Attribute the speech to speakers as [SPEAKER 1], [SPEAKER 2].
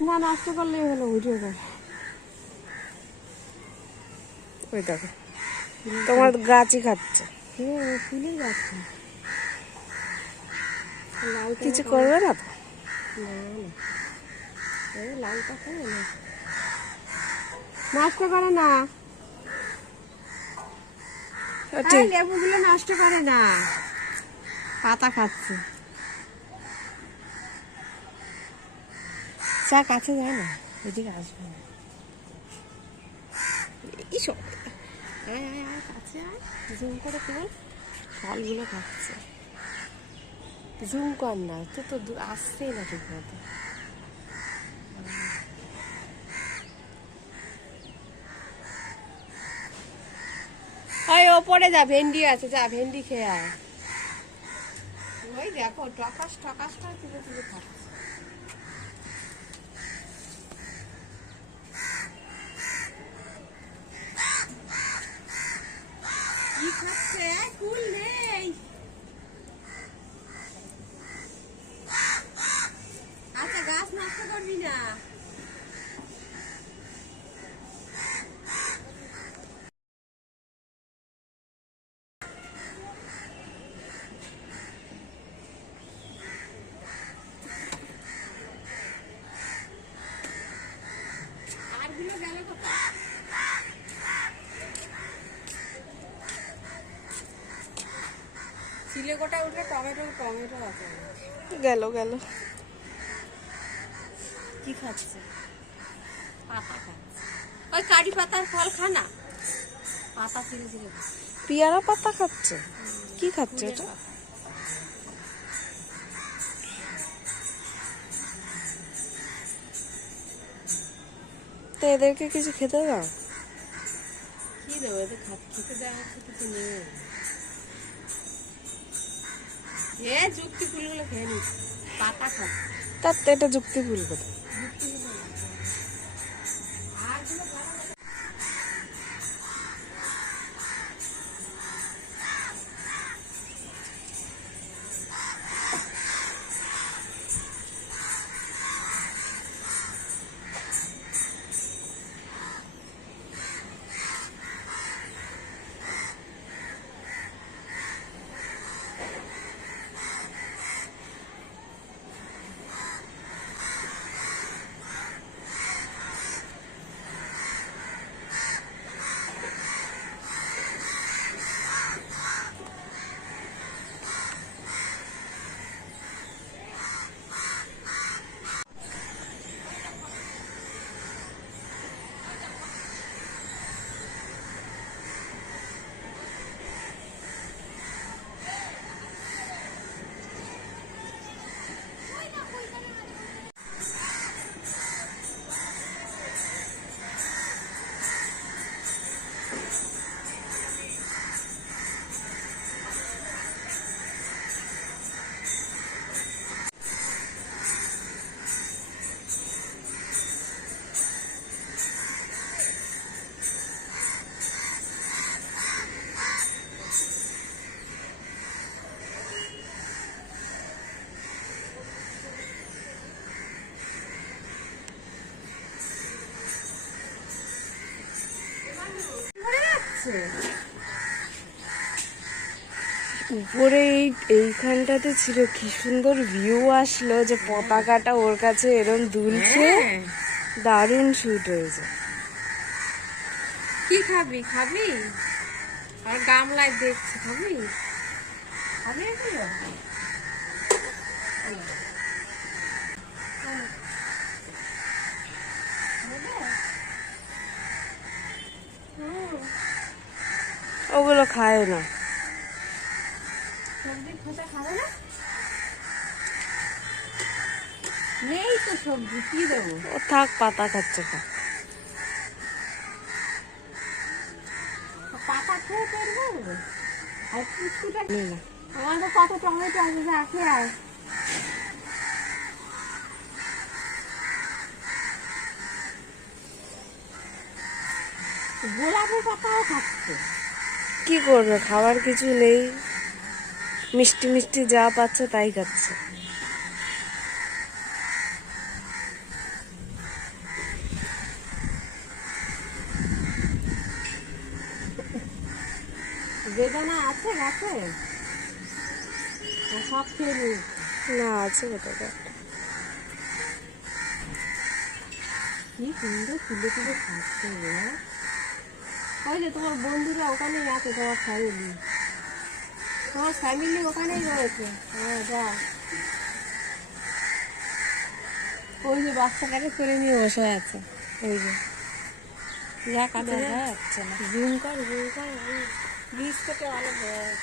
[SPEAKER 1] না নষ্ট করলেই হলো উঠে যায়
[SPEAKER 2] ওই দেখো। তোমার গাছই খাচ্ছে।
[SPEAKER 1] হ্যাঁ ফুলে যাচ্ছে। লাউ
[SPEAKER 2] কিছু করবে না তো?
[SPEAKER 1] না না। খায় না নষ্ট করে না।
[SPEAKER 2] ঠিক
[SPEAKER 1] লেবুগুলো নষ্ট করে না। পাতা খাচ্ছে। চা কাছে যায় না? এদিকে আসবে না। এই সব আয় আয় আয়, কাছে জুম করে খাচ্ছে। জুম কর তো আসছেই না ঠিক মতো। ওই ওপরে যা, ভেন্ডি আছে, যা, ভেন্ডি খেয়ে আয়। ওই দেখো, টকাস টকাসটা তুলে তুলে খাচ্ছে। কি খাচ্ছে এই কুল চিলে গোটা উঠলে টমেটো টমেটো আছে।
[SPEAKER 2] গেল গেল।
[SPEAKER 1] কি খাচ্ছে? পাতা খাচ্ছে। ওই কারি পাতার ফল খা না। পাতা ছিঁড়ে খা।
[SPEAKER 2] পেয়ারা পাতা খাচ্ছে? কি খাচ্ছে ওটা তো এদেরকে কিছু খেতে দাও?
[SPEAKER 1] কি দেবো? এদের খাত- খেতে দেওয়া কিছু নেই। এ যুক্তি ফুলগুলো খেয়ে নিস পাতা খাচ্ছে
[SPEAKER 2] তার তো এটা যুক্তি ভুল কথা
[SPEAKER 1] যাচ্ছে
[SPEAKER 2] উপরে এই এইখানটাতে ছিল কি সুন্দর ভিউ আসলো যে পতাকাটা ওর কাছে এরম দুলছে।
[SPEAKER 1] হ্যাঁ।
[SPEAKER 2] দারুণ শুট হয়েছে।
[SPEAKER 1] কি খাবি? খাবি? আর গামলায় দেখছি খাবি? খাবি এগুলো?
[SPEAKER 2] খায় না।
[SPEAKER 1] সবজির খোসা খাবে না? নেই তো সবজি কি দেবো?
[SPEAKER 2] ও থাক পাতা খাচ্ছে খা
[SPEAKER 1] পাতা খেয়ে আর কত টমেটো আছে খেয়ে গোলাপের পাতাও খাচ্ছে।
[SPEAKER 2] কি করবে? খাবার কিছু নেই। মিষ্টি মিষ্টি যা পাচ্ছে তাই খাচ্ছে।
[SPEAKER 1] বেদানা আছে না
[SPEAKER 2] আছে
[SPEAKER 1] কি সুন্দর তুলে তুলে যে তোমার বন্ধুরা ওখানেই আছে তোমার ফ্যামিলি তোমার ফ্যামিলি ওখানেই রয়েছে। হ্যাঁ যা ওই যে বাচ্চাটাকে করে নিয়ে বসে আছে। ওই যে। যা কাজে
[SPEAKER 2] দেখা যাচ্ছে না।
[SPEAKER 1] জুম কর জুম কর বিশ থেকে ভালো হয়